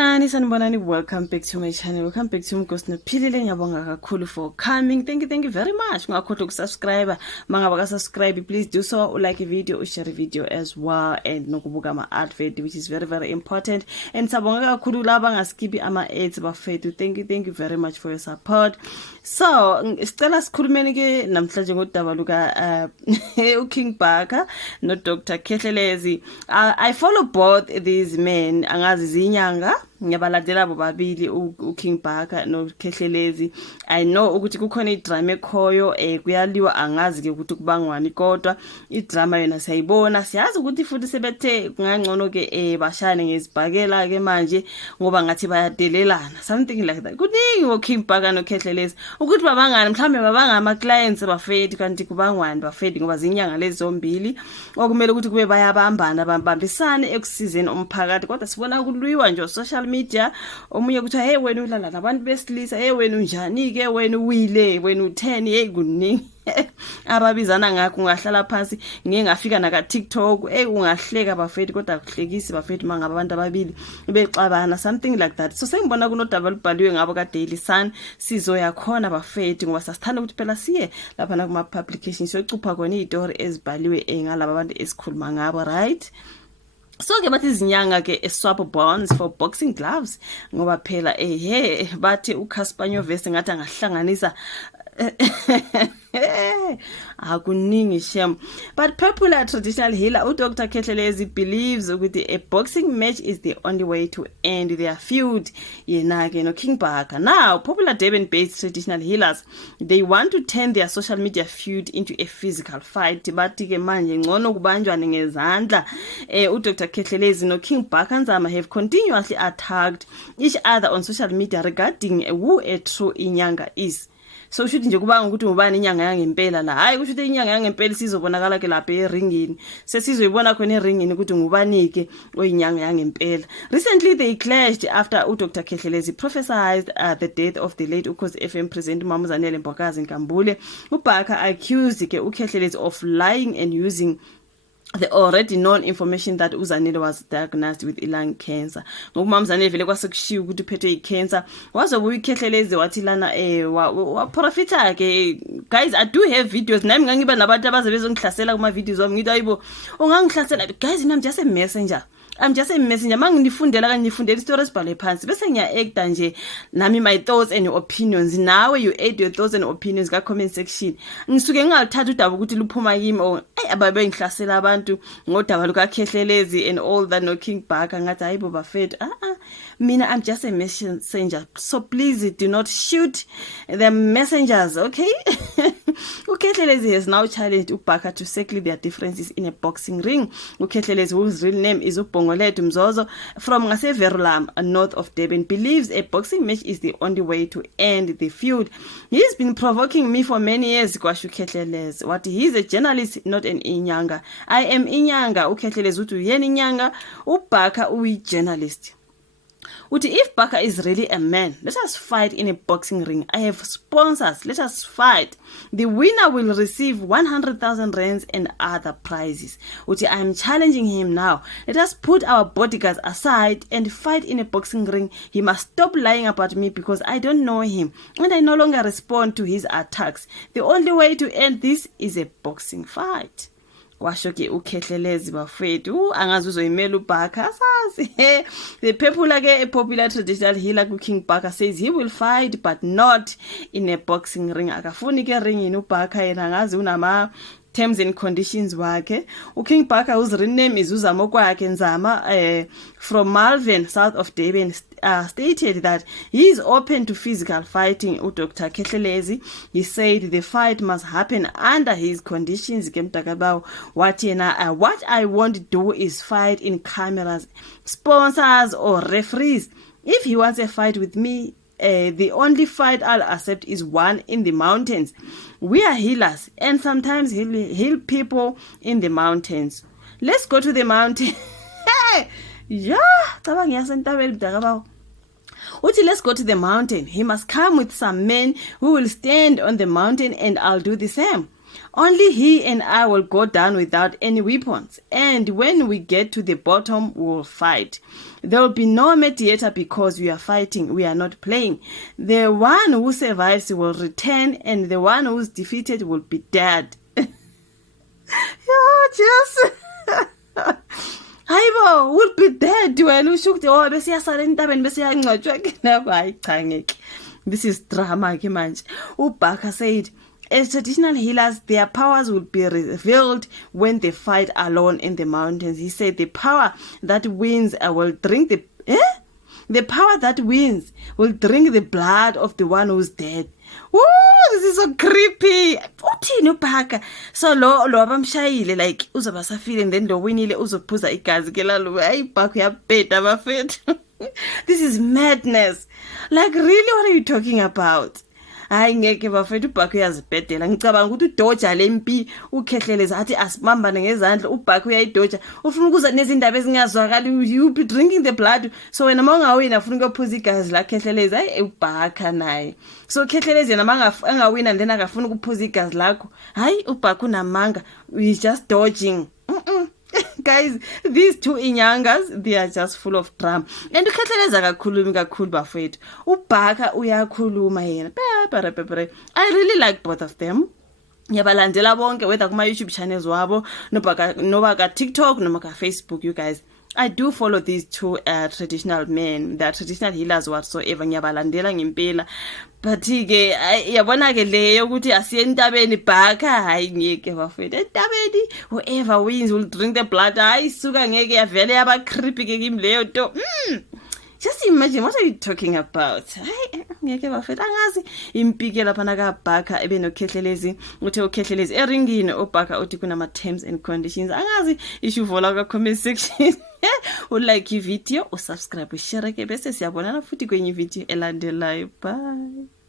Sanibonani, welcome back to my channel. Welcome back to Mkosna Pilile. Ngiyabonga kakhulu for coming. Thank you very much. Ungakhohlwa ukusubscribe. Mangaba subscribe, please do so. Like a video, share a video as well, and nokubuka ama advert, which is very important. And sabonga kakhulu laba ngaskipi ama ads bafethu. Thank you very much for your support. So, sicela sikhulumeni ke namhlanje ngodaba luka uKing Bhaka no Dr Khehlelezi. I follow both these men. Angazi Izinyanga, ngiyabalandela bobabili uKing Bhaka no Khehlelezi. I know ukuthi kukhona idrama ekhoyo kuyaliwa angazi ke ukuthi kubangwani kodwa idrama yona siyayibona siyazi ukuthi futhi sebethe kungangcono ke bashane ngezibhakela ke manje ngoba ngathi bayadelelana something like that. Kuningi uKing Bhaka no Khehlelezi ukuthi babangani mhlambe babangama clients bafedi kanti kubangwani bafedi ngoba Izinyanga lezi zombili okumele ukuthi kube bayabambana bambisane ekusizeni umphakathi kodwa sibona kulwiwa nje social media omunye kuthi hey wena ulala nabantu besilisa hey wena unjani ke wena uwile wena u10 hey kuningi ababizana ngakho ungahlala phansi ngingafika naka TikTok ungahleka bafethi kodwa kuhlekisi bafethi mangaba abantu ababili bexabana something like that. So sengibona kunodaba lubhaliwe ngabo ka Daily Sun sizoya khona bafethi ngoba sasithanda ukuthi phela siye lapha na kuma publications siyocupha kona izitori ezibhaliwe ngalabo abantu esikhuluma ngabo, right? So ke bathi Izinyanga ke swap bonds for boxing gloves ngoba phela bathi uCaspanyo vest ngathi angahlanganisa akuningi shem. But popular traditional healer Dr Khehlelezi believes that a boxing match is the only way to end their feud yena ke no King Bhaka. Now popular Durban based traditional healers, they want to turn their social media feud into a physical fight bathi ke manje ngcono kubanjwane ngezandla. Dr Khehlelezi no King Bhaka Nzama have continuously attacked each other on social media regarding who a true inyanga is. So ushuthi nje kubanga ukuthi ubani inyanga yangempela la hayi ushuthi inyanga yangempela sizobonakala ke lapha eringini sesizoyibona khona eringini ukuthi ngubani ke oyinyanga yangempela. Recently they clashed after Dr Khehlelezi prophesied the death of the late Ukhozi FM presenter Mamuzanele Mbokazi Nkambule. uBhaka accused ke uKhehlelezi of lying and using the already known information that uZanele was diagnosed with lung cancer. Ngokumamzanele vele kwasekushiya ukuthi uphethwe icancer. Wazobuya uKhehlelezi wathi lana wa profita ke guys, I do have videos nami ngangiba nabantu abazebezongihlasela kuma videos wami ngithi ayibo ungangihlasela guys, I'm just a messenger. Mangifundela kanye ngifundela istory esibhale phansi bese ngiya-acta nje nami my thoughts and opinions. Nawe you add your thoughts and opinions ka comment section. Ngisuke ngingalithatha udaba ukuthi luphuma kimi or ababe ngihlasela abantu ngodaba luka Khehlelezi and all that no King Bhaka ngathi hayibo bafethu mina I'm just a messenger, so please do not shoot the messengers, okay? uKhehlelezi has now challenged uBhaka to settle their differences in a boxing ring. uKhehlelezi, whose real name is uBongolethu Mzozo from Ngaseverulam, north of Durban, believes a boxing match is the only way to end the feud. He's been provoking me for many years, kwasho uKhehlelezi. What he's a journalist, not an inyanga. I am inyanga. uKhehlelezi uthi yena inyanga, uBhaka uyi-journalist. If Bhaka is really a man, let us fight in a boxing ring. I have sponsors. Let us fight. The winner will receive 100,000 rands and other prizes. I am challenging him now. Let us put our bodyguards aside and fight in a boxing ring. He must stop lying about me because I don't know him and I no longer respond to his attacks. The only way to end this is a boxing fight. Washo ke uKhehlelezi bafethu angazi uzoyimela uBhaka sazi. The popular traditional healer uKing Bhaka says he will fight but not in a boxing ring. Akafuni ke ring in uBhaka yena angazi unama terms and conditions wakhe. uKing Bhaka, whose real name is uZamokwa Nzama from Malvern, south of Durban, stated that he is open to physical fighting Dr Khehlelezi. He said the fight must happen under his conditions. What I won't do is fight in cameras, sponsors or referees. If he wants a fight with me, the only fight I'll accept is one in the mountains. We are healers and sometimes heal people in the mountains. Let's go to the mountain. Let's go to the mountain. He must come with some men who will stand on the mountain and I'll do the same. Only he and I will go down without any weapons, and when we get to the bottom, we will fight. There will be no mediator because we are fighting, we are not playing. The one who survives will return, and the one who's defeated will be dead. Yeah, Jesus. Hayibo, will be dead wena ushukthi bese yasala entabeni bese yangcwatshwa ke nabo hayi cha ngeke. This is drama ke manje. uBhaka said, as traditional healers, their powers will be revealed when they fight alone in the mountains. He said the power that wins will drink the power that wins will drink the blood of the one who's dead. Woo, this is so creepy. Uthini uBhaka? So lo abamshayile like uzoba safile and then lo winile uzophuza igazi ke lalo. Hayi uBhaka uyabheda bafethu. This is madness. Like really, what are you talking about? Hayi ngeke bafethu uBhaka uyazibhedela. Ngicabanga ukuthi uDoja lempi uKhehlelezi athi asimambane ngezandla uBhaka uyayidoja. Ufuna ukuza nezindaba ezingazwakali, you be drinking the blood. So wena mawungawina ufuna ukuphuza igazi la Khehlelezi. Hayi uBhaka naye. So Khehlelezi yena angawina then akafuna ukuphuza igazi lakho. Hayi uBhaka unamanga. We just dodging. Guys, these two inyangas, they are just full of drama. And uKhehlelezi akakhulumi kakhulu bafethu. uBhaka uyakhuluma yena. I really like both of them. Ngiyabalandela bonke whether kuma YouTube channels wabo noba ka TikTok noma ka Facebook, you guys. I do follow these two traditional men, the traditional healers whatsoever. Ngiyabalandela ngempela. But ke yabona ke leyo ukuthi asiye entabeni Bhaka hayi ngeke bafethu. Entabeni whoever wins will drink the blood. Hayi suka ngeke yavele yaba creepy ke kimi leyo to. Just imagine, what are you talking about? Hayi ngeke bafethu. Angazi Impi ke lapha ka Bhaka ebe no Khehlelezi uthe uKhehlelezi eringini uBhaka uthi kuna ma terms and conditions. Angazi issue vola ka comment section. Like video, subscribe, share ke bese siyabonana futhi kwenye video elandelayo. Bye.